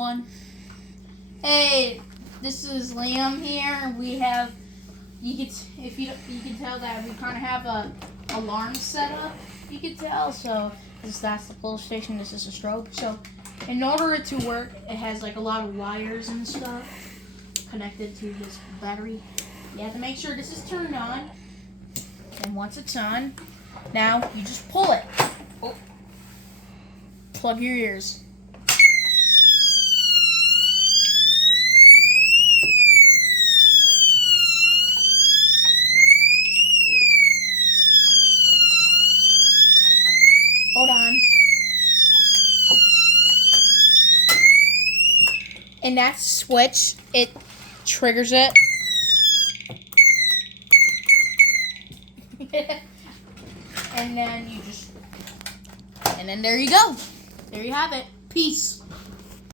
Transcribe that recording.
One. Hey, this is Liam here. We have, you can tell that we kind of have a alarm set up. You can tell. So that's the pull station. This is a strobe. So in order to work, it has like a lot of wires and stuff connected to this battery. You have to make sure this is turned on. And once it's on, now you just pull it. Oh. Plug your ears. Hold on. And that switch, it triggers it. And then there you go. There you have it. Peace.